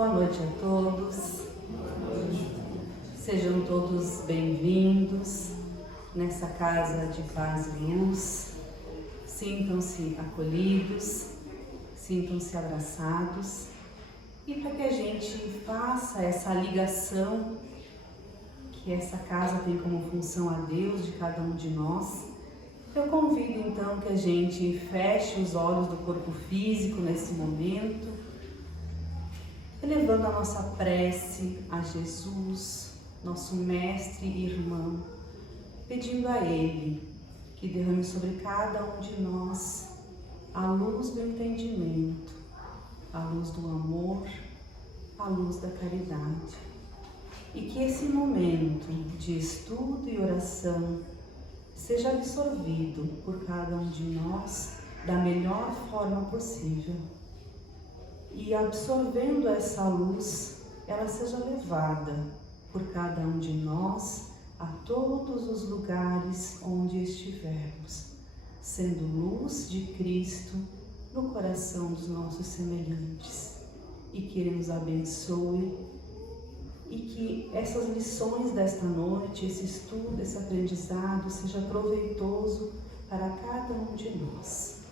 Boa noite a todos. Sejam todos bem-vindos nessa casa de paz e luz. Sintam-se acolhidos, sintam-se abraçados. E para que a gente faça essa ligação que essa casa tem como função a Deus de cada um de nós, eu convido então que a gente feche os olhos do corpo físico nesse momento, elevando a nossa prece a Jesus, nosso mestre e irmão, pedindo a Ele que derrame sobre cada um de nós a luz do entendimento, a luz do amor, a luz da caridade. E que esse momento de estudo e oração seja absorvido por cada um de nós da melhor forma possível. E absorvendo essa luz, ela seja levada por cada um de nós a todos os lugares onde estivermos, sendo luz de Cristo no coração dos nossos semelhantes. E que Ele nos abençoe e que essas lições desta noite, esse estudo, esse aprendizado seja proveitoso para cada um de nós.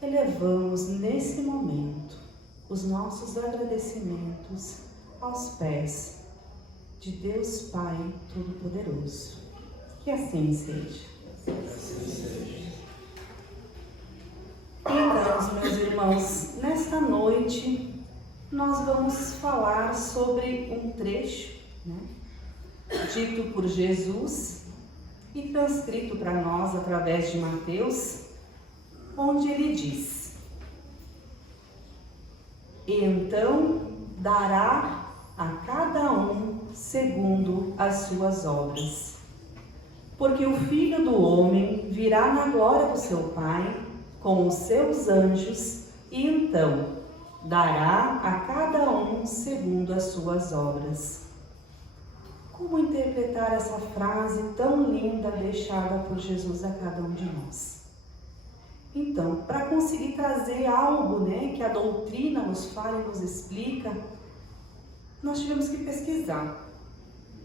Elevamos nesse momento os nossos agradecimentos aos pés de Deus Pai Todo-Poderoso. Que assim seja. Então, meus irmãos, nesta noite nós vamos falar sobre um trecho, dito por Jesus e transcrito para nós através de Mateus, onde ele diz: "E então dará a cada um segundo as suas obras. Porque o Filho do Homem virá na glória do seu Pai com os seus anjos, e então dará a cada um segundo as suas obras." Como interpretar essa frase tão linda deixada por Jesus a cada um de nós? Então, para conseguir trazer algo, que a doutrina nos fala e nos explica, nós tivemos que pesquisar.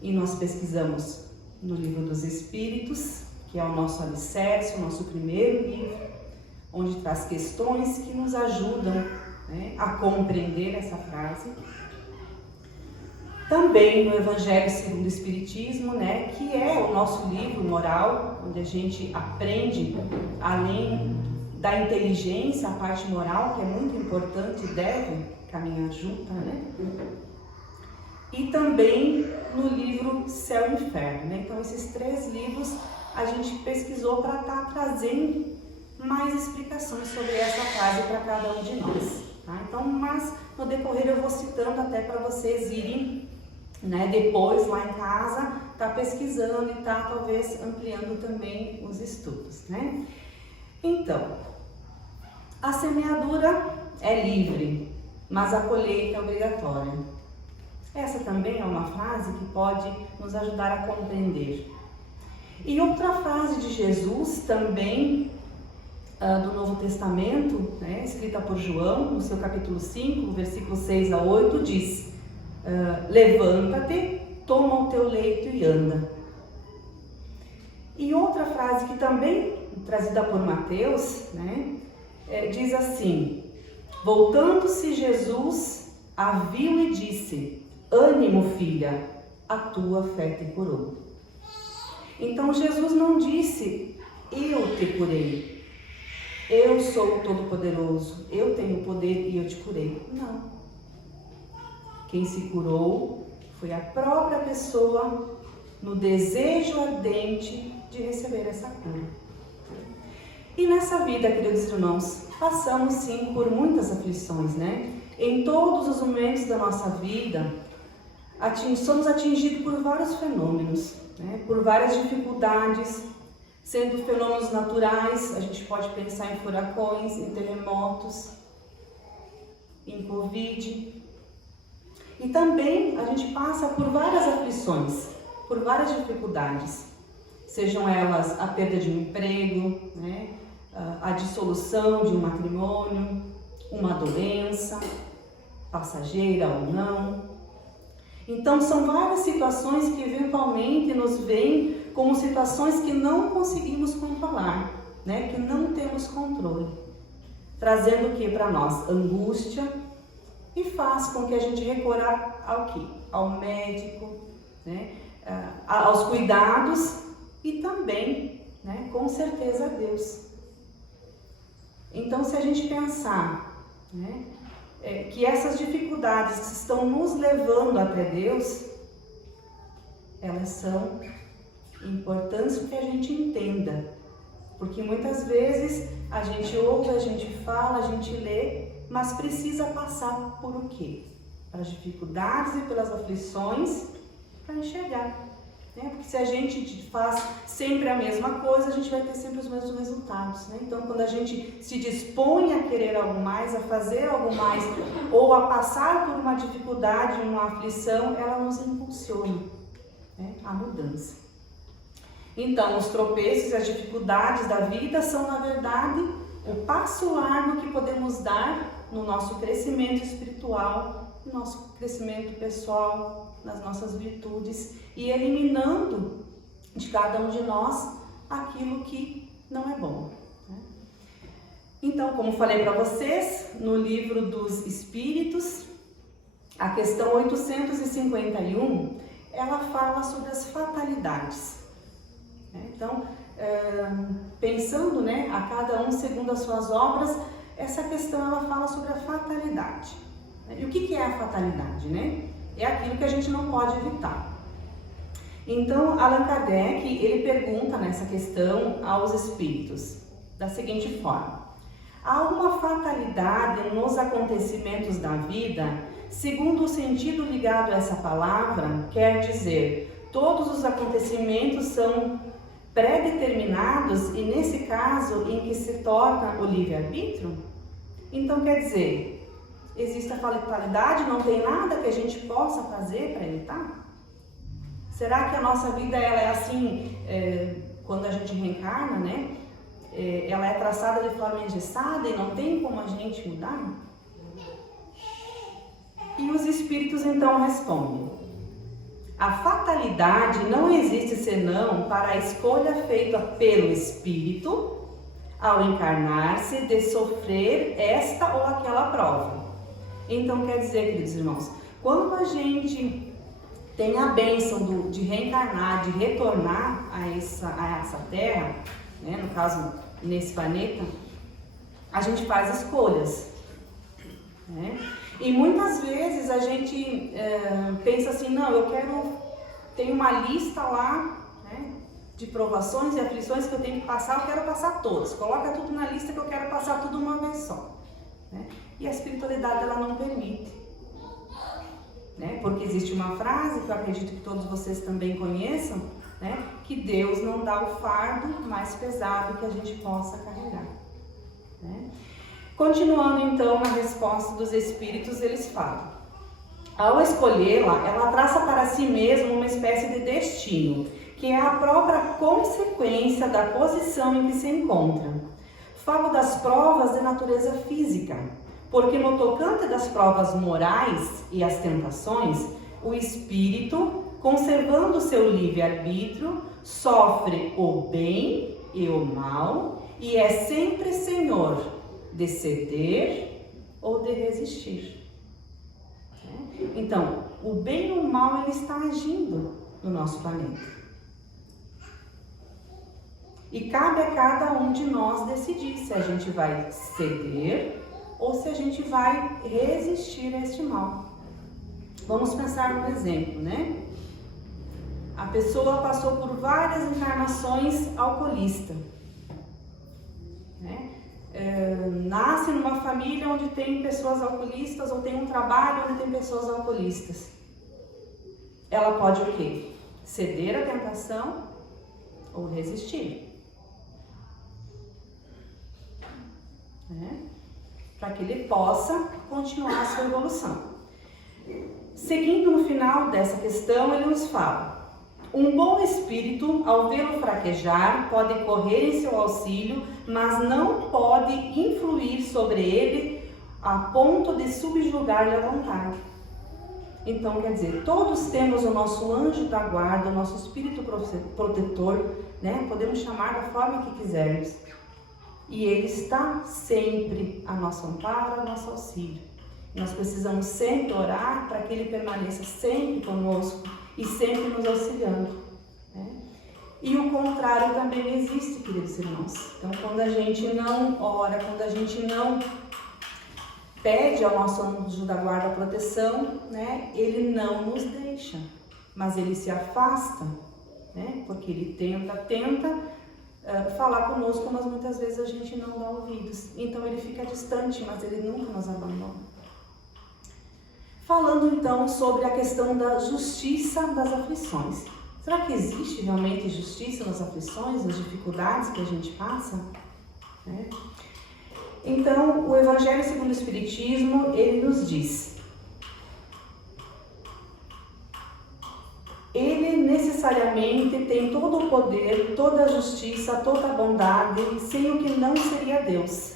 E nós pesquisamos no Livro dos Espíritos, que é o nosso alicerce, o nosso primeiro livro, onde traz questões que nos ajudam a compreender essa frase. Também no Evangelho segundo o Espiritismo, que é o nosso livro moral, onde a gente aprende, além da inteligência, a parte moral, que é muito importante e deve caminhar junta, E também no livro Céu e Inferno, Então, esses 3 livros a gente pesquisou para estar trazendo mais explicações sobre essa frase para cada um de nós, Então, mas no decorrer eu vou citando até para vocês irem, depois lá em casa, pesquisando e talvez ampliando também os estudos, Então, a semeadura é livre, mas a colheita é obrigatória. Essa também é uma frase que pode nos ajudar a compreender. E outra frase de Jesus, também do Novo Testamento, escrita por João, no seu capítulo 5, versículo 6 a 8, diz: "Levanta-te, toma o teu leito e anda." E outra frase que também, trazida por Mateus, diz assim: "Voltando-se Jesus, a viu e disse: Ânimo, filha, a tua fé te curou." Então Jesus não disse: "Eu te curei, eu sou o Todo-Poderoso, eu tenho poder e eu te curei." Não. Quem se curou foi a própria pessoa no desejo ardente de receber essa cura. E nessa vida, queridos irmãos, passamos sim por muitas aflições, Em todos os momentos da nossa vida, somos atingidos por vários fenômenos, por várias dificuldades, sendo fenômenos naturais. A gente pode pensar em furacões, em terremotos, em Covid. E também a gente passa por várias aflições, por várias dificuldades, sejam elas a perda de um emprego, a dissolução de um matrimônio, uma doença, passageira ou não. Então são várias situações que eventualmente nos vêm como situações que não conseguimos controlar, né? Que não temos controle, trazendo o que para nós? Angústia, e faz com que a gente recorra ao quê? Ao médico, né? Aos cuidados e também, né? Com certeza, a Deus. Então, se a gente pensar, né? Que essas dificuldades que estão nos levando até Deus, elas são importantes que a gente entenda, porque muitas vezes a gente ouve, a gente fala, a gente lê, mas precisa passar por o quê? Pelas dificuldades e pelas aflições para enxergar, né? Porque se a gente faz sempre a mesma coisa, a gente vai ter sempre os mesmos resultados, né? Então, quando a gente se dispõe a querer algo mais, a fazer algo mais, ou a passar por uma dificuldade, uma aflição, ela nos impulsiona, né? A mudança. Então, os tropeços e as dificuldades da vida são, na verdade, o passo largo que podemos dar no nosso crescimento espiritual, no nosso crescimento pessoal, nas nossas virtudes e eliminando de cada um de nós aquilo que não é bom, né? Então, como falei para vocês, no livro dos Espíritos, a questão 851, ela fala sobre as fatalidades. Então, pensando, né, a cada um segundo as suas obras, essa questão ela fala sobre a fatalidade. E o que é a fatalidade, né? É aquilo que a gente não pode evitar. Então, Allan Kardec, ele pergunta nessa questão aos espíritos da seguinte forma: há alguma fatalidade nos acontecimentos da vida? Segundo o sentido ligado a essa palavra, quer dizer, todos os acontecimentos são pré-determinados e nesse caso em que se torna o livre-arbítrio? Então quer dizer, existe a fatalidade, não tem nada que a gente possa fazer para evitar? Será que a nossa vida ela é assim, quando a gente reencarna, né? Ela é traçada de forma engessada e não tem como a gente mudar? E os espíritos então respondem: a fatalidade não existe senão para a escolha feita pelo espírito ao encarnar-se de sofrer esta ou aquela prova. Então quer dizer, queridos irmãos, quando a gente tem a bênção de reencarnar, de retornar a essa terra, né, no caso nesse planeta, a gente faz escolhas, né? E muitas vezes a gente pensa assim, não, tenho uma lista lá, né, de provações e aflições que eu tenho que passar, eu quero passar todas, coloca tudo na lista que eu quero passar tudo uma vez só, né? E a espiritualidade ela não permite, né? Porque existe uma frase que eu acredito que todos vocês também conheçam, né? Que Deus não dá o fardo mais pesado que a gente possa carregar, né? Continuando então na resposta dos espíritos, eles falam: ao escolhê-la, ela traça para si mesma uma espécie de destino, que é a própria consequência da posição em que se encontra. Falo das provas de natureza física, porque no tocante das provas morais e as tentações, o espírito, conservando seu livre-arbítrio, sofre o bem e o mal e é sempre senhor de ceder ou de resistir. Então, o bem e o mal ele está agindo no nosso planeta. E cabe a cada um de nós decidir se a gente vai ceder ou se a gente vai resistir a este mal. Vamos pensar num exemplo, né? A pessoa passou por várias encarnações alcoolista, né? Nasce numa família onde tem pessoas alcoolistas ou tem um trabalho onde tem pessoas alcoolistas. Ela pode o quê? Ceder à tentação ou resistir, né? Para que ele possa continuar a sua evolução. Seguindo no final dessa questão, ele nos fala: um bom espírito, ao vê-lo fraquejar, pode correr em seu auxílio, mas não pode influir sobre ele a ponto de subjugar-lhe a vontade. Então, quer dizer, todos temos o nosso anjo da guarda, o nosso espírito protetor, né? Podemos chamar da forma que quisermos. E ele está sempre a nosso amparo, a nosso auxílio. Nós precisamos sempre orar para que ele permaneça sempre conosco e sempre nos auxiliando, né? E o contrário também existe, queridos irmãos. Então, quando a gente não ora, quando a gente não pede ao nosso anjo da guarda proteção, né, ele não nos deixa, mas ele se afasta, né, porque ele tenta falar conosco, mas muitas vezes a gente não dá ouvidos. Então ele fica distante, mas ele nunca nos abandona. Falando então sobre a questão da justiça das aflições. Será que existe realmente justiça nas aflições, nas dificuldades que a gente passa? Né? Então, o Evangelho segundo o Espiritismo, ele nos diz: ele necessariamente tem todo o poder, toda a justiça, toda a bondade, sem o que não seria Deus.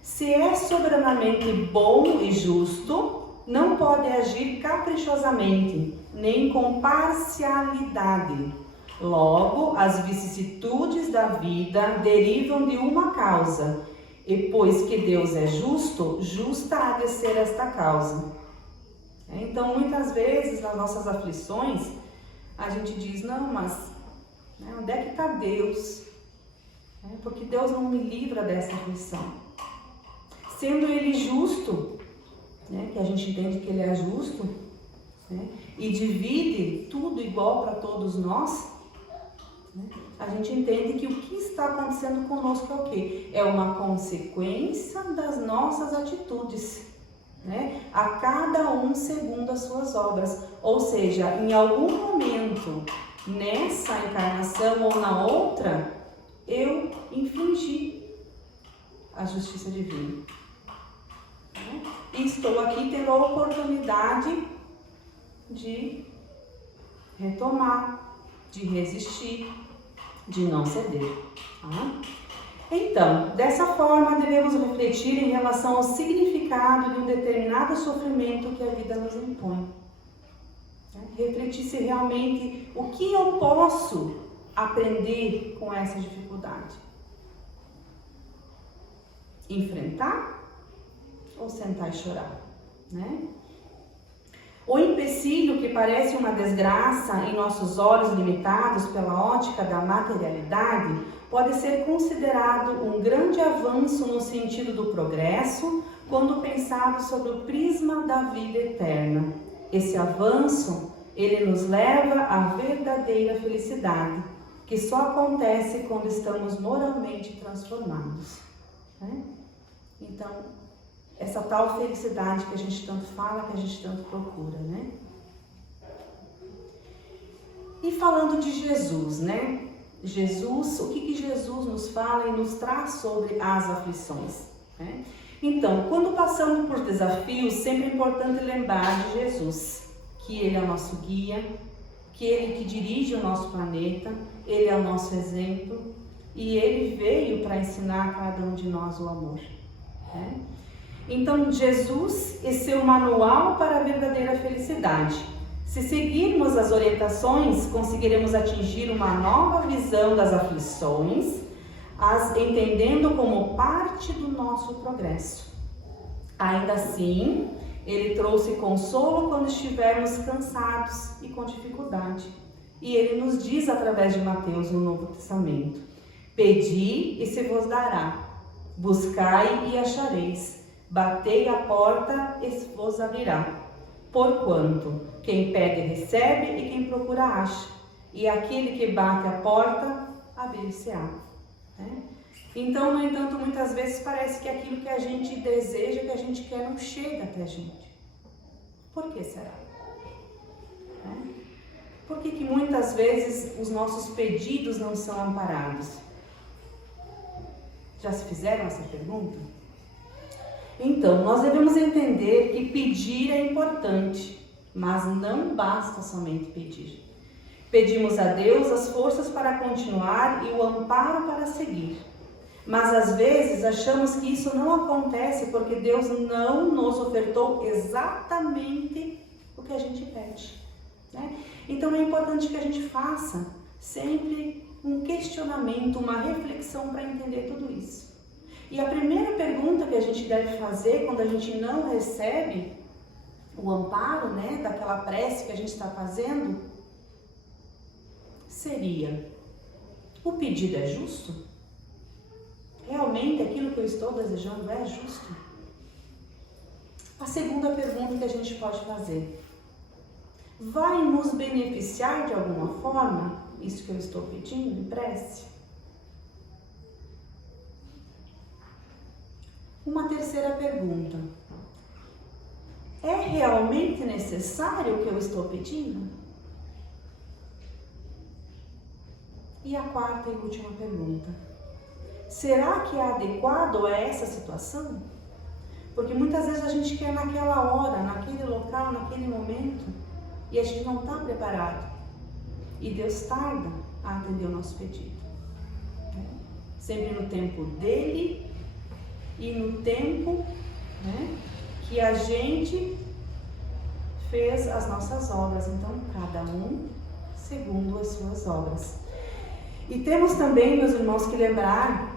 Se é soberanamente bom e justo, não pode agir caprichosamente, nem com parcialidade. Logo, as vicissitudes da vida derivam de uma causa, e pois que Deus é justo, justa há de ser esta causa. Então, muitas vezes, nas nossas aflições, a gente diz, não, mas onde é que está Deus? Porque Deus não me livra dessa aflição. Sendo Ele justo, que a gente entende que Ele é justo, e divide tudo igual para todos nós, a gente entende que o que está acontecendo conosco é o quê? É uma consequência das nossas atitudes, a cada um segundo as suas obras. Ou seja, em algum momento, nessa encarnação ou na outra, eu infringi a justiça divina. E estou aqui tendo a oportunidade de retomar, de resistir, de não ceder. Então, dessa forma, devemos refletir em relação ao significado de um determinado sofrimento que a vida nos impõe. Refletir se realmente o que eu posso aprender com essa dificuldade. Enfrentar ou sentar e chorar, O empecilho que parece uma desgraça em nossos olhos limitados pela ótica da materialidade pode ser considerado um grande avanço no sentido do progresso quando pensado sob o prisma da vida eterna. Esse avanço, ele nos leva à verdadeira felicidade, que só acontece quando estamos moralmente transformados. Então, essa tal felicidade que a gente tanto fala, que a gente tanto procura, E falando de Jesus, Jesus, o que Jesus nos fala e nos traz sobre as aflições, Então, quando passamos por desafios, sempre é importante lembrar de Jesus, que Ele é o nosso guia, que Ele que dirige o nosso planeta, Ele é o nosso exemplo e Ele veio para ensinar a cada um de nós o amor, Então, Jesus é seu manual para a verdadeira felicidade. Se seguirmos as orientações, conseguiremos atingir uma nova visão das aflições, as entendendo como parte do nosso progresso. Ainda assim, Ele trouxe consolo quando estivermos cansados e com dificuldade. E Ele nos diz através de Mateus no Novo Testamento: pedi e se vos dará, buscai e achareis, batei a porta e vos abrirá. Porquanto quem pede recebe e quem procura acha, e aquele que bate a porta abrir-se-á. Então, no entanto, muitas vezes parece que aquilo que a gente deseja, que a gente quer, não chega até a gente. Por que será? Por que muitas vezes os nossos pedidos não são amparados? Já se fizeram essa pergunta? Então, nós devemos entender que pedir é importante, mas não basta somente pedir. Pedimos a Deus as forças para continuar e o amparo para seguir. Mas às vezes achamos que isso não acontece porque Deus não nos ofertou exatamente o que a gente pede, né? Então é importante que a gente faça sempre um questionamento, uma reflexão para entender tudo isso. E a primeira pergunta que a gente deve fazer quando a gente não recebe o amparo, né, daquela prece que a gente está fazendo, seria: o pedido é justo? Realmente aquilo que eu estou desejando é justo? A segunda pergunta que a gente pode fazer: vai nos beneficiar de alguma forma isso que eu estou pedindo em prece? Uma terceira pergunta: é realmente necessário o que eu estou pedindo? E a quarta e última pergunta: será que é adequado a essa situação? Porque muitas vezes a gente quer naquela hora, naquele local, naquele momento, e a gente não está preparado. E Deus tarda a atender o nosso pedido, né? Sempre no tempo dele e no tempo, né, que a gente fez as nossas obras. Então, cada um segundo as suas obras. E temos também, meus irmãos, que lembrar,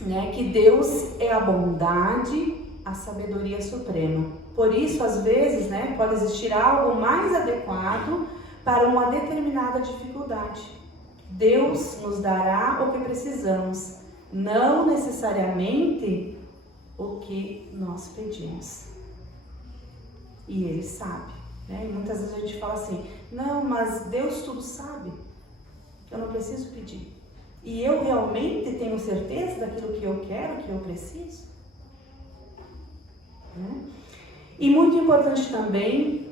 né, que Deus é a bondade, a sabedoria suprema. Por isso, às vezes, né, pode existir algo mais adequado para uma determinada dificuldade. Deus nos dará o que precisamos, não necessariamente o que nós pedimos. E Ele sabe, né? E muitas vezes a gente fala assim: não, mas Deus tudo sabe, eu não preciso pedir. E eu realmente tenho certeza daquilo que eu quero, que eu preciso? Né? E muito importante também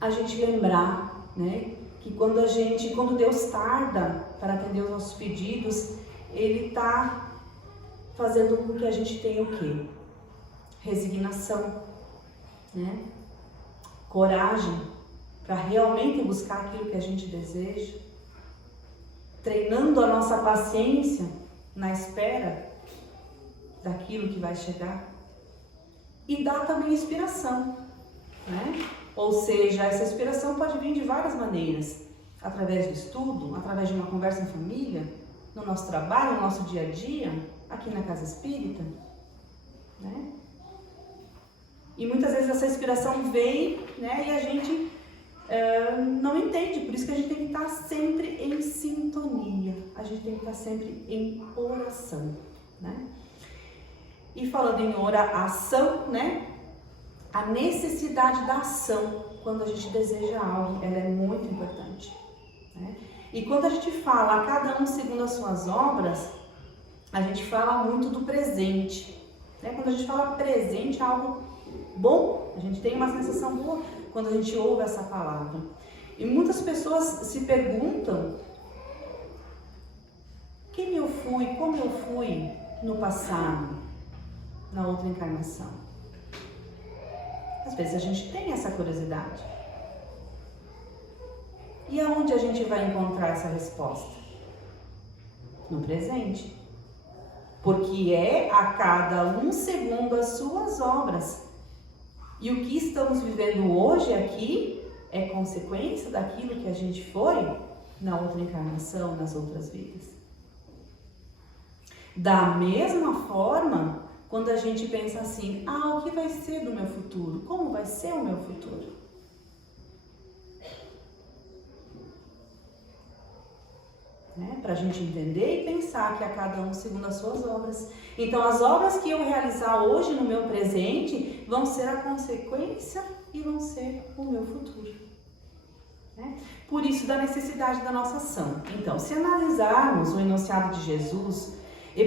a gente lembrar, né, que quando Deus tarda para atender os nossos pedidos, Ele está fazendo com que a gente tenha o quê? Resignação, né? Coragem para realmente buscar aquilo que a gente deseja, treinando a nossa paciência na espera daquilo que vai chegar, e dá também inspiração, né? Ou seja, essa inspiração pode vir de várias maneiras: através do estudo, através de uma conversa em família, no nosso trabalho, no nosso dia a dia, aqui na Casa Espírita, né? E muitas vezes essa inspiração vem, né, e a gente não entende. Por isso que a gente tem que estar sempre em sintonia, a gente tem que estar sempre em oração, né? E falando em oração, né, a necessidade da ação quando a gente deseja algo, ela é muito importante, né? E quando a gente fala a cada um segundo as suas obras, a gente fala muito do presente, né? Quando a gente fala presente, é algo bom, a gente tem uma sensação boa quando a gente ouve essa palavra. E muitas pessoas se perguntam: quem eu fui, como eu fui no passado, na outra encarnação? Às vezes a gente tem essa curiosidade. E aonde a gente vai encontrar essa resposta? No presente. Porque é a cada um segundo as suas obras. E o que estamos vivendo hoje aqui é consequência daquilo que a gente foi na outra encarnação, nas outras vidas. Da mesma forma, quando a gente pensa assim: o que vai ser do meu futuro? Como vai ser o meu futuro? Né? Para a gente entender e pensar que a cada um segundo as suas obras. Então, as obras que eu realizar hoje no meu presente vão ser a consequência e vão ser o meu futuro. Né? Por isso, da necessidade da nossa ação. Então, se analisarmos o enunciado de Jesus e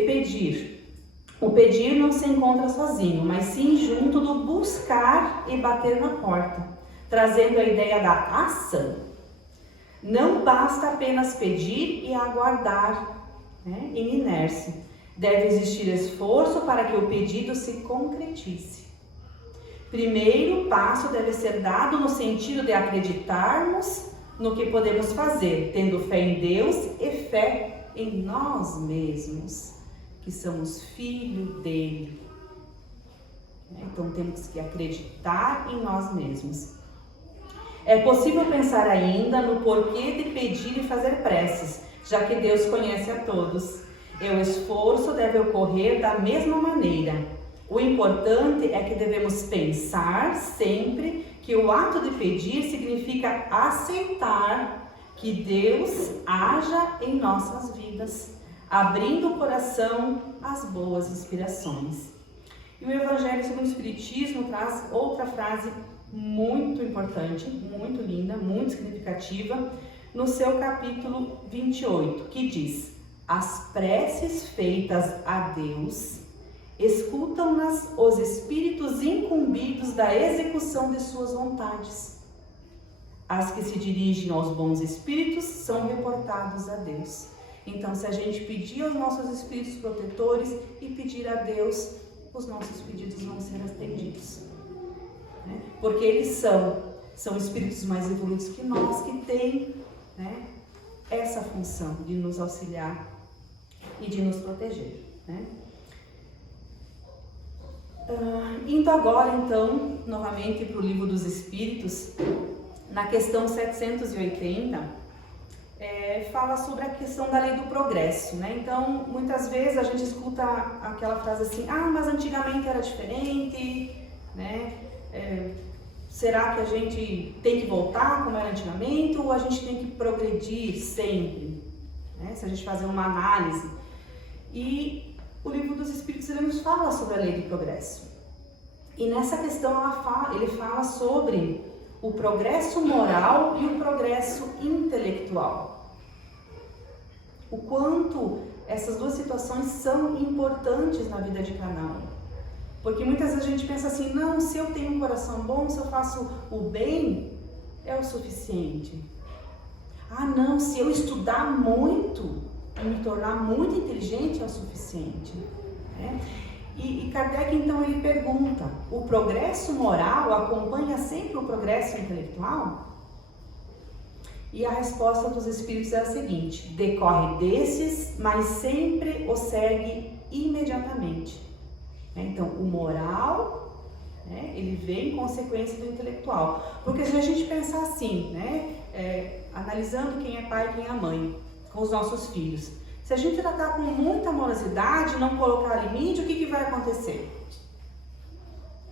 o pedir não se encontra sozinho, mas sim junto do buscar e bater na porta, trazendo a ideia da ação. Não basta apenas pedir e aguardar, né, em inércia. Deve existir esforço para que o pedido se concretize. Primeiro passo deve ser dado no sentido de acreditarmos no que podemos fazer, tendo fé em Deus e fé em nós mesmos. que somos filhos dele. Então temos que acreditar em nós mesmos. É possível pensar ainda no porquê de pedir e fazer preces, já que Deus conhece a todos. E o esforço deve ocorrer da mesma maneira. O importante é que devemos pensar sempre que o ato de pedir significa aceitar que Deus haja em nossas vidas, abrindo o coração às boas inspirações. E o Evangelho segundo o Espiritismo traz outra frase muito importante, muito linda, muito significativa, no seu capítulo 28, que diz: as preces feitas a Deus escutam-nas os espíritos incumbidos da execução de suas vontades. As que se dirigem aos bons espíritos são reportados a Deus. Então, se a gente pedir aos nossos espíritos protetores e pedir a Deus, os nossos pedidos vão ser atendidos. Porque eles são espíritos mais evoluídos que nós, que têm, né, essa função de nos auxiliar e de nos proteger. Indo agora, então, novamente para o Livro dos Espíritos, na questão 780, fala sobre a questão da lei do progresso, né? Então, muitas vezes a gente escuta aquela frase assim: mas antigamente era diferente, né? Será que a gente tem que voltar como era antigamente ou a gente tem que progredir sempre, né? Se a gente fazer uma análise. E o Livro dos Espíritos, ele nos fala sobre a lei do progresso. E nessa questão ele fala sobre o progresso moral e o progresso intelectual. O quanto essas duas situações são importantes na vida de cada um. Porque muitas vezes a gente pensa assim: não, se eu tenho um coração bom, se eu faço o bem, é o suficiente. Não, se eu estudar muito e me tornar muito inteligente, é o suficiente. E Kardec, então, ele pergunta: o progresso moral acompanha sempre o progresso intelectual? E a resposta dos Espíritos é a seguinte: decorre desses, mas sempre o segue imediatamente. Então, o moral, ele vem em consequência do intelectual. Porque se a gente pensar assim, analisando quem é pai e quem é mãe, com os nossos filhos, se a gente tratar com muita amorosidade, não colocar limite, o que vai acontecer?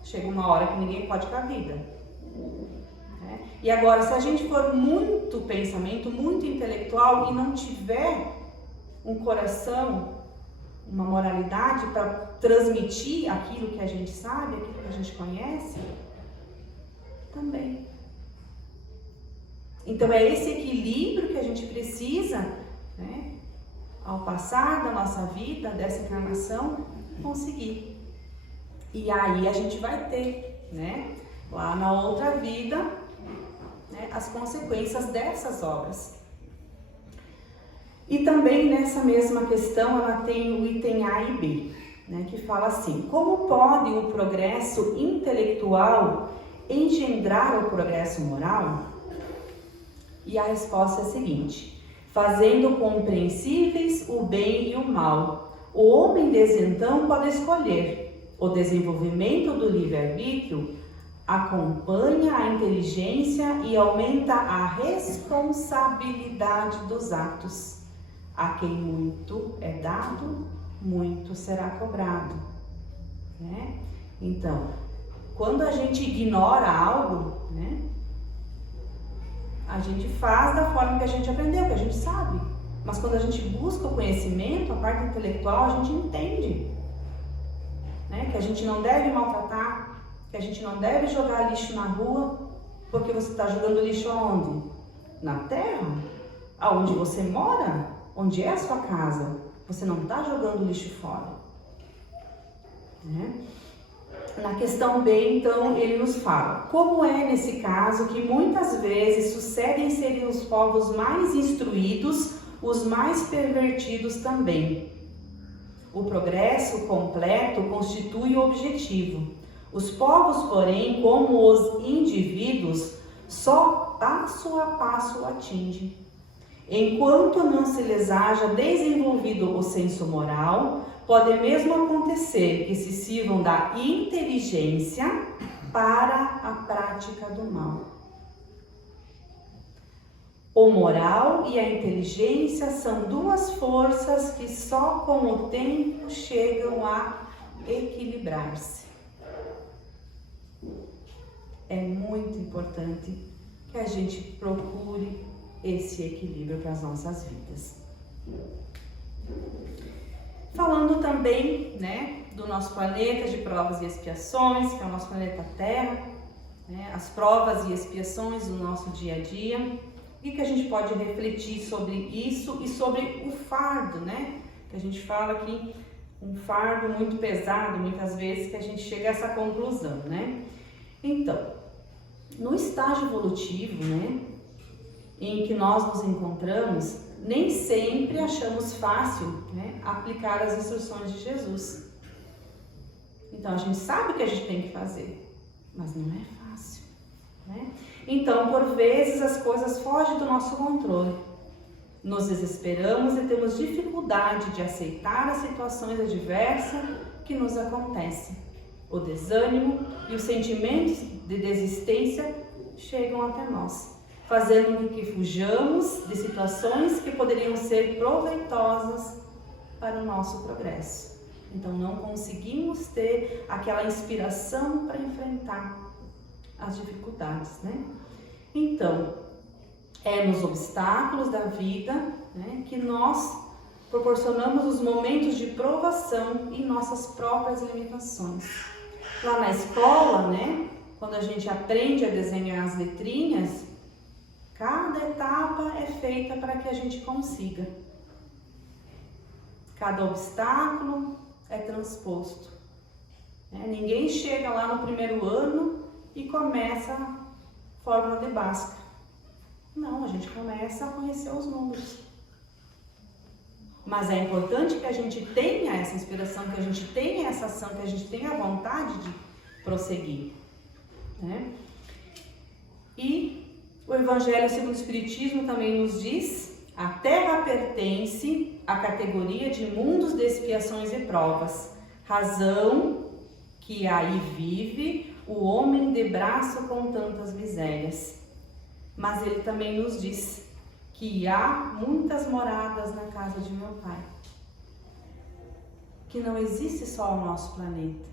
Chega uma hora que ninguém pode com a vida. E agora, se a gente for muito pensamento, muito intelectual e não tiver um coração, uma moralidade para transmitir aquilo que a gente sabe, aquilo que a gente conhece, também. Então, é esse equilíbrio que a gente precisa, ao passar da nossa vida, dessa encarnação, conseguir. E aí a gente vai ter, lá na outra vida, as consequências dessas obras. E também nessa mesma questão ela tem o item A e B, que fala assim: como pode o progresso intelectual engendrar o progresso moral? E a resposta é a seguinte: fazendo compreensíveis o bem e o mal, o homem desde então pode escolher. O desenvolvimento do livre-arbítrio acompanha a inteligência e aumenta a responsabilidade dos atos. A quem muito é dado, muito será cobrado. Então, quando a gente ignora algo, a gente faz da forma que a gente aprendeu, que a gente sabe. Mas quando a gente busca o conhecimento, a parte intelectual, a gente entende, que a gente não deve maltratar, que a gente não deve jogar lixo na rua, porque você está jogando lixo aonde? Na terra? Aonde você mora? Onde é a sua casa? Você não está jogando lixo fora. Na questão B, então, ele nos fala: como é nesse caso que muitas vezes sucedem serem os povos mais instruídos, os mais pervertidos também. O progresso completo constitui o objetivo. Os povos, porém, como os indivíduos, só passo a passo o atingem. Enquanto não se lhes haja desenvolvido o senso moral, pode mesmo acontecer que se sirvam da inteligência para a prática do mal. O moral e a inteligência são duas forças que só com o tempo chegam a equilibrar-se. É muito importante que a gente procure esse equilíbrio para as nossas vidas. Falando também, do nosso planeta de provas e expiações, que é o nosso planeta Terra, as provas e expiações do nosso dia a dia, o que a gente pode refletir sobre isso e sobre o fardo, que a gente fala aqui, um fardo muito pesado, muitas vezes que a gente chega a essa conclusão, Então, no estágio evolutivo, em que nós nos encontramos, nem sempre achamos fácil aplicar as instruções de Jesus. Então, a gente sabe o que a gente tem que fazer, mas não é fácil. Então, por vezes, as coisas fogem do nosso controle. Nos desesperamos e temos dificuldade de aceitar as situações adversas que nos acontecem. O desânimo e os sentimentos de desistência chegam até nós, fazendo com que fujamos de situações que poderiam ser proveitosas para o nosso progresso. Então, não conseguimos ter aquela inspiração para enfrentar as dificuldades, Então, é nos obstáculos da vida que nós proporcionamos os momentos de provação e nossas próprias limitações. Lá na escola, quando a gente aprende a desenhar as letrinhas, cada etapa é feita para que a gente consiga. Cada obstáculo é transposto. Ninguém chega lá no primeiro ano e começa a fórmula de Bhaskara. Não, a gente começa a conhecer os números. Mas é importante que a gente tenha essa inspiração, que a gente tenha essa ação, que a gente tenha a vontade de prosseguir. E o Evangelho segundo o Espiritismo também nos diz: a Terra pertence à categoria de mundos de expiações e provas, razão que aí vive o homem de braço com tantas misérias. Mas ele também nos diz que há muitas moradas na casa de meu Pai, que não existe só o nosso planeta.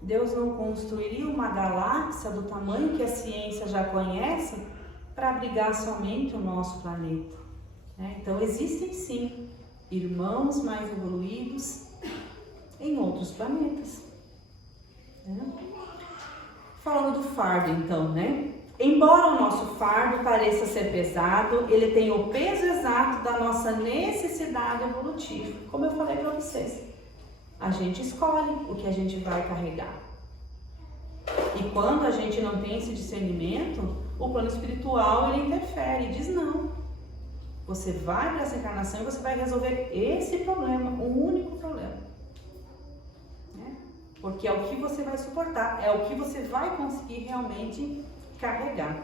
Deus não construiria uma galáxia do tamanho que a ciência já conhece para abrigar somente o nosso planeta. Então existem sim irmãos mais evoluídos em outros planetas. Falando do fardo então, Embora o nosso fardo pareça ser pesado, ele tem o peso exato da nossa necessidade evolutiva. Como eu falei para vocês, a gente escolhe o que a gente vai carregar. E quando a gente não tem esse discernimento, o plano espiritual ele interfere e diz não. Você vai para essa encarnação e você vai resolver esse problema, o único problema. Porque é o que você vai suportar, é o que você vai conseguir realmente carregar.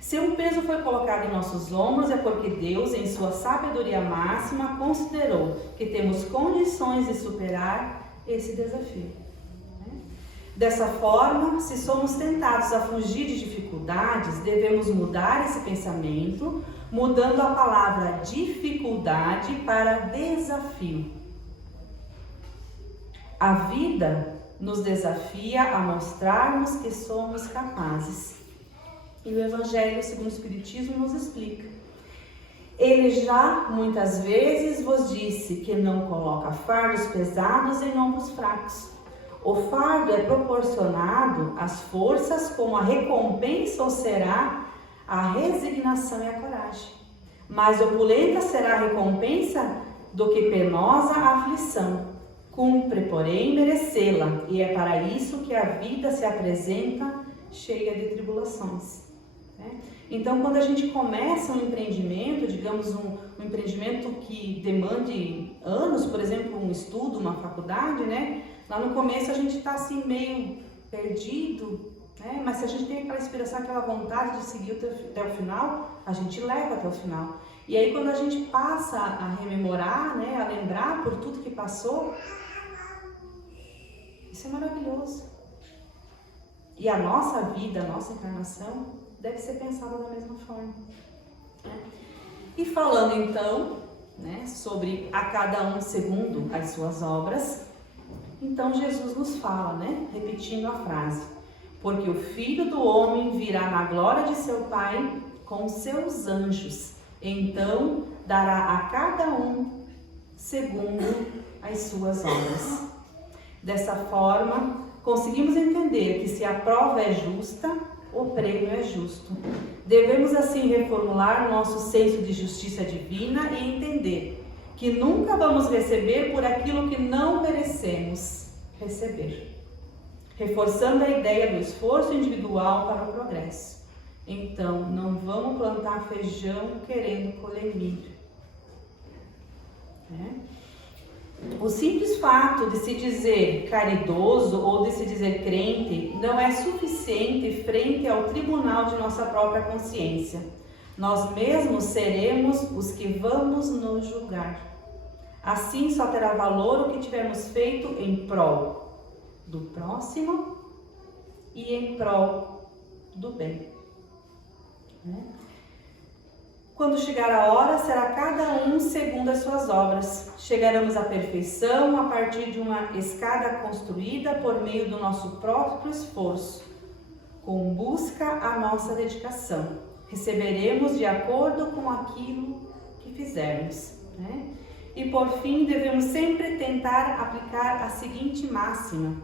Se um peso foi colocado em nossos ombros, é porque Deus, em sua sabedoria máxima, considerou que temos condições de superar esse desafio. Dessa forma, se somos tentados a fugir de dificuldades, devemos mudar esse pensamento, mudando a palavra dificuldade para desafio. A vida nos desafia a mostrarmos que somos capazes. E o Evangelho segundo o Espiritismo nos explica. Ele já muitas vezes vos disse que não coloca fardos pesados em ombros fracos. O fardo é proporcionado às forças como a recompensa ou será a resignação e a coragem. Mais opulenta será a recompensa do que penosa a aflição. Cumpre, porém, merecê-la, e é para isso que a vida se apresenta cheia de tribulações. Então, quando a gente começa um empreendimento, digamos um empreendimento que demande anos, por exemplo, um estudo, uma faculdade, lá no começo a gente está assim meio perdido, né? Mas se a gente tem aquela inspiração, aquela vontade de seguir até o final, a gente leva até o final. E aí quando a gente passa a rememorar, né, a lembrar por tudo que passou, isso é maravilhoso. E a nossa vida, a nossa encarnação, deve ser pensada da mesma forma, né? E falando então, né, sobre a cada um segundo as suas obras, então Jesus nos fala, né, repetindo a frase: porque o Filho do Homem virá na glória de seu Pai com seus anjos, então dará a cada um segundo as suas obras. Dessa forma, conseguimos entender que se a prova é justa, o prêmio é justo. Devemos assim reformular nosso senso de justiça divina e entender que nunca vamos receber por aquilo que não merecemos receber, reforçando a ideia do esforço individual para o progresso. Então, não vamos plantar feijão querendo colher milho, né? O simples fato de se dizer caridoso ou de se dizer crente não é suficiente frente ao tribunal de nossa própria consciência. Nós mesmos seremos os que vamos nos julgar. Assim só terá valor o que tivermos feito em prol do próximo e em prol do bem, né? Quando chegar a hora, será cada um segundo as suas obras. Chegaremos à perfeição a partir de uma escada construída por meio do nosso próprio esforço, com busca à nossa dedicação. Receberemos de acordo com aquilo que fizermos, né? E por fim, devemos sempre tentar aplicar a seguinte máxima: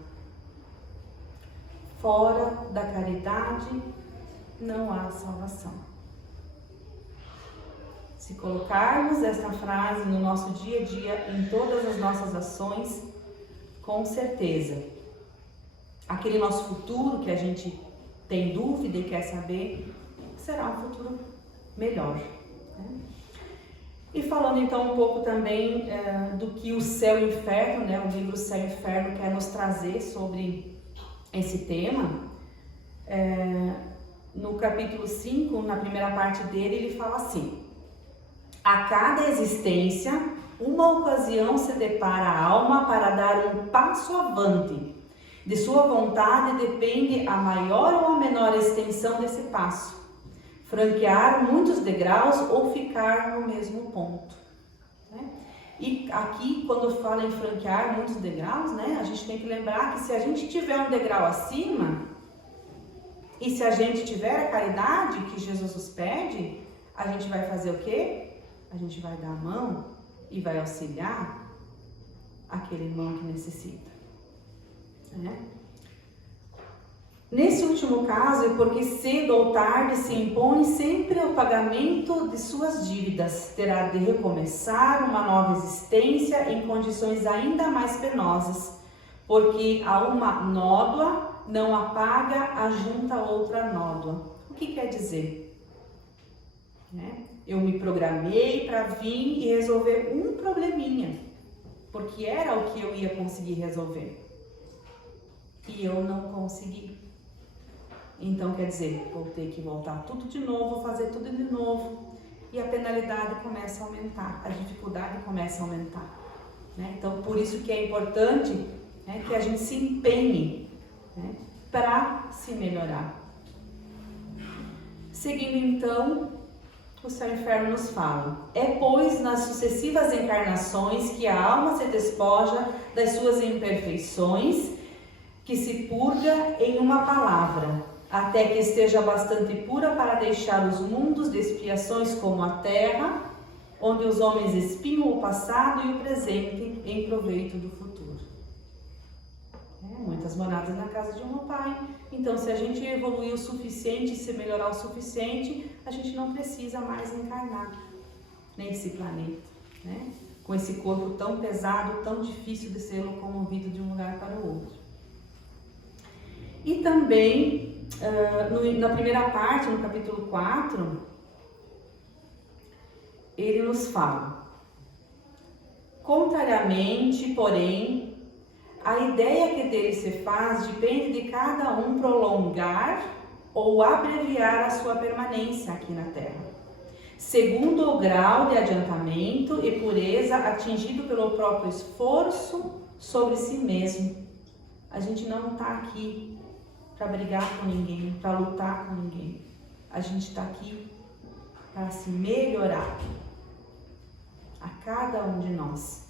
fora da caridade não há salvação. Se colocarmos esta frase no nosso dia a dia, em todas as nossas ações, com certeza, aquele nosso futuro que a gente tem dúvida e quer saber, será um futuro melhor, né? E falando então um pouco também do que o Céu e o Inferno, né, o livro Céu e Inferno quer nos trazer sobre esse tema, no capítulo 5, na primeira parte dele, ele fala assim: a cada existência, uma ocasião se depara a alma para dar um passo avante. De sua vontade depende a maior ou a menor extensão desse passo. Franquear muitos degraus ou ficar no mesmo ponto, né? E aqui, quando fala em franquear muitos degraus, né, a gente tem que lembrar que se a gente tiver um degrau acima, e se a gente tiver a caridade que Jesus nos pede, a gente vai fazer o quê? A gente vai dar a mão e vai auxiliar aquele irmão que necessita, né? Nesse último caso, é porque cedo ou tarde se impõe sempre o pagamento de suas dívidas. Terá de recomeçar uma nova existência em condições ainda mais penosas, porque a uma nódoa não apaga a junta outra nódoa. O que quer dizer? Né? Eu me programei para vir e resolver um probleminha, porque era o que eu ia conseguir resolver. E eu não consegui. Então, quer dizer, vou ter que voltar tudo de novo, fazer tudo de novo. E a penalidade começa a aumentar, a dificuldade começa a aumentar, né? Então, por isso que é importante, né, que a gente se empenhe, né, para se melhorar. Seguindo então, o Céu e o Inferno nos fala: é pois nas sucessivas encarnações que a alma se despoja das suas imperfeições, que se purga em uma palavra, até que esteja bastante pura para deixar os mundos de expiações como a terra, onde os homens espiam o passado e o presente em proveito do futuro. Muitas moradas na casa de um pai. Então, se a gente evoluir o suficiente, se melhorar o suficiente, a gente não precisa mais encarnar nesse planeta, né? Com esse corpo tão pesado, tão difícil de ser locomovido de um lugar para o outro. E também, na primeira parte, no capítulo 4, ele nos fala: contrariamente, porém, a ideia que dele se faz depende de cada um prolongar ou abreviar a sua permanência aqui na Terra, segundo o grau de adiantamento e pureza atingido pelo próprio esforço sobre si mesmo. A gente não está aqui para brigar com ninguém, para lutar com ninguém. A gente está aqui para se melhorar, a cada um de nós.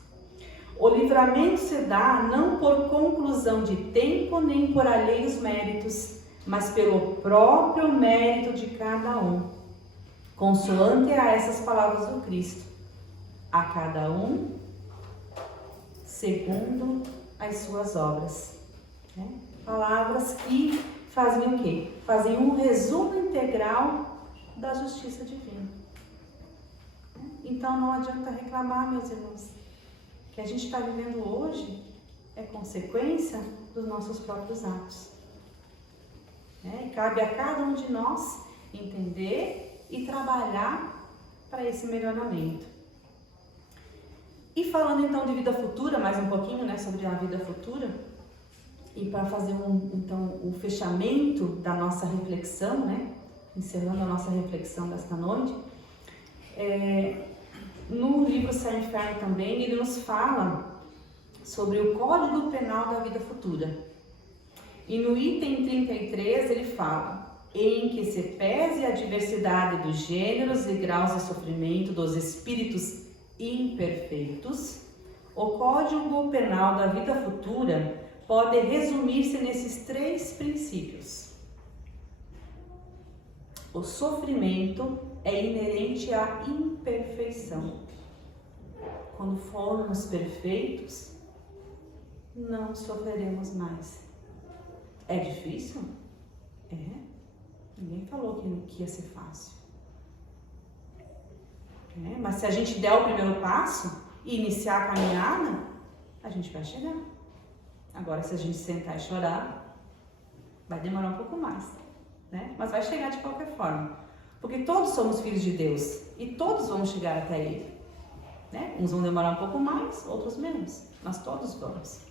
O livramento se dá não por conclusão de tempo nem por alheios méritos, mas pelo próprio mérito de cada um, consoante a essas palavras do Cristo: a cada um segundo as suas obras. Palavras que fazem o quê? Fazem um resumo integral da justiça divina. Então não adianta reclamar, meus irmãos, que a gente está vivendo hoje é consequência dos nossos próprios atos. E cabe a cada um de nós entender e trabalhar para esse melhoramento. E falando então de vida futura, mais um pouquinho, sobre a vida futura, e para fazer o fechamento da nossa reflexão, encerrando a nossa reflexão desta noite, no livro Céu e Inferno também, ele nos fala sobre o Código Penal da Vida Futura. E no item 33 ele fala: em que se pese a diversidade dos gêneros e graus de sofrimento dos espíritos imperfeitos, o Código Penal da Vida Futura pode resumir-se nesses 3 princípios. O sofrimento é inerente à imperfeição. Quando formos perfeitos, não sofreremos mais. É difícil? É. Ninguém falou que ia ser fácil. Mas se a gente der o primeiro passo e iniciar a caminhada, a gente vai chegar. Agora, se a gente sentar e chorar, vai demorar um pouco mais, mas vai chegar de qualquer forma. Porque todos somos filhos de Deus e todos vamos chegar até Ele. Uns vão demorar um pouco mais, outros menos, mas todos vamos.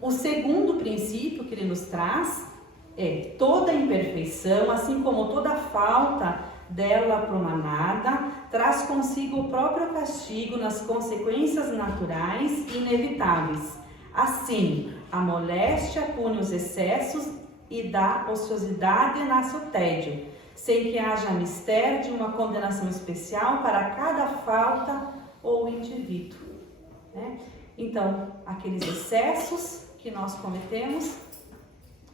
O segundo princípio que ele nos traz é: toda imperfeição, assim como toda falta dela promanada, traz consigo o próprio castigo nas consequências naturais e inevitáveis. Assim, a moléstia pune os excessos e da ociosidade nasce o tédio, sem que haja mistério de uma condenação especial para cada falta ou indivíduo. Então, aqueles excessos que nós cometemos,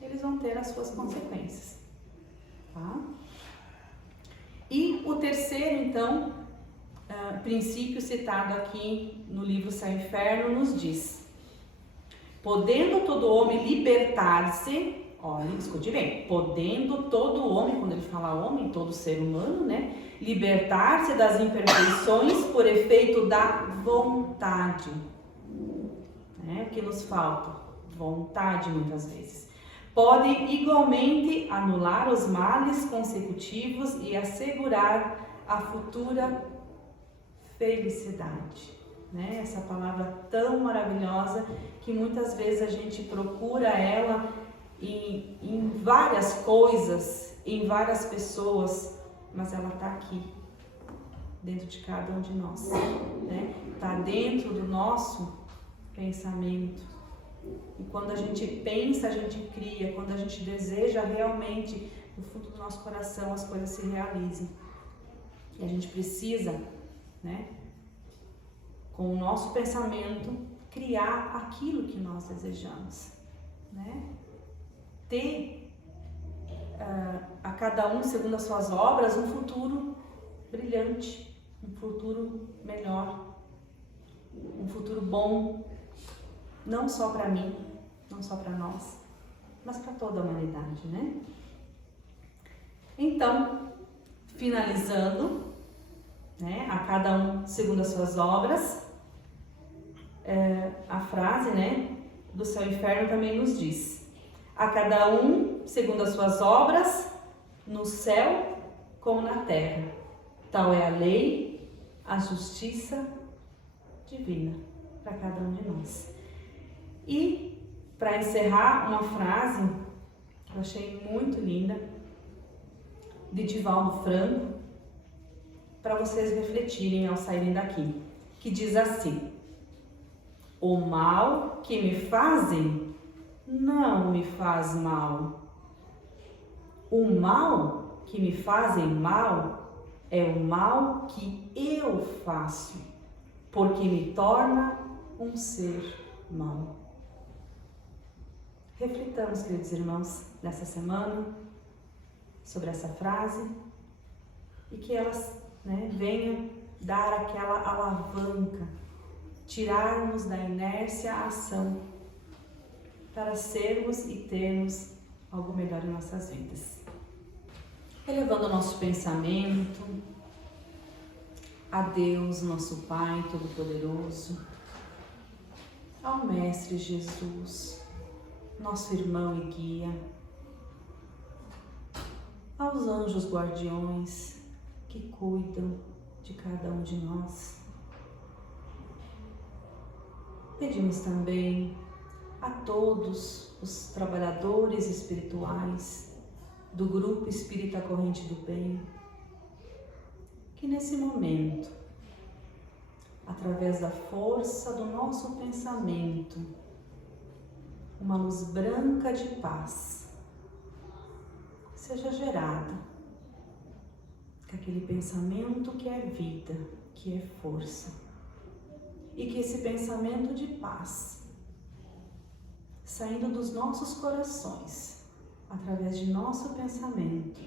eles vão ter as suas consequências. E o terceiro, então, princípio citado aqui no livro Céu e Inferno nos diz: podendo todo homem libertar-se, olha, escute bem, podendo todo homem, quando ele fala homem, todo ser humano, libertar-se das imperfeições por efeito da vontade. O que nos falta? Vontade, muitas vezes. Pode igualmente anular os males consecutivos e assegurar a futura felicidade. Essa palavra tão maravilhosa que muitas vezes a gente procura ela em várias coisas, em várias pessoas, mas ela está aqui, dentro de cada um de nós. Está dentro do nosso pensamento. E quando a gente pensa, a gente cria. Quando a gente deseja, realmente, no fundo do nosso coração, as coisas se realizam. E a gente precisa, com o nosso pensamento, criar aquilo que nós desejamos. Ter a cada um, segundo as suas obras, um futuro brilhante, um futuro melhor, um futuro bom. Não só para mim, não só para nós, mas para toda a humanidade, Então, finalizando, a cada um segundo as suas obras, a frase, do Céu e Inferno também nos diz: a cada um segundo as suas obras, no céu como na terra. Tal é a lei, a justiça divina para cada um de nós. E para encerrar, uma frase que eu achei muito linda, de Divaldo Franco, para vocês refletirem ao saírem daqui, que diz assim: o mal que me fazem não me faz mal. O mal que me fazem mal é o mal que eu faço, porque me torna um ser mau. Reflitamos, queridos irmãos, nessa semana sobre essa frase e que elas venham dar aquela alavanca, tirarmos da inércia a ação para sermos e termos algo melhor em nossas vidas. Elevando o nosso pensamento a Deus, nosso Pai Todo-Poderoso, ao Mestre Jesus, nosso irmão e guia, aos anjos guardiões que cuidam de cada um de nós. Pedimos também a todos os trabalhadores espirituais do Grupo Espírita Corrente do Bem, que nesse momento, através da força do nosso pensamento, uma luz branca de paz seja gerada, que aquele pensamento que é vida, que é força, e que esse pensamento de paz, saindo dos nossos corações, através de nosso pensamento,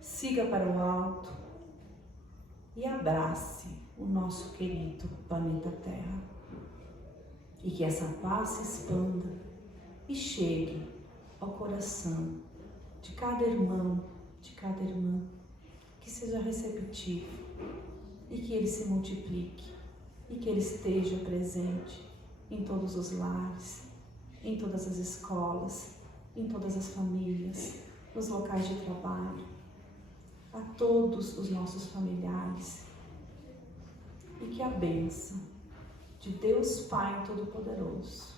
siga para o alto e abrace o nosso querido planeta Terra. E que essa paz se expanda e chegue ao coração de cada irmão, de cada irmã, que seja receptivo e que ele se multiplique e que ele esteja presente em todos os lares, em todas as escolas, em todas as famílias, nos locais de trabalho, a todos os nossos familiares, e que a bênção de Deus Pai Todo-Poderoso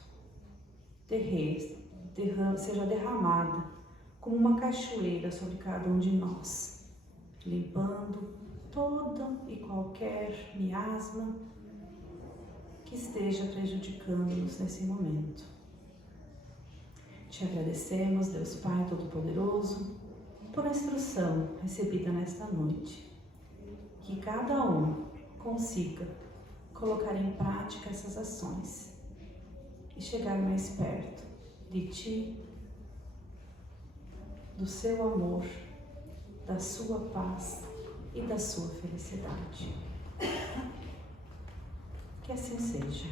seja derramada como uma cachoeira sobre cada um de nós, limpando toda e qualquer miasma que esteja prejudicando-nos nesse momento. Te agradecemos, Deus Pai Todo-Poderoso, por a instrução recebida nesta noite, que cada um consiga colocar em prática essas ações e chegar mais perto de Ti, do Seu amor, da Sua paz e da Sua felicidade. Que assim seja.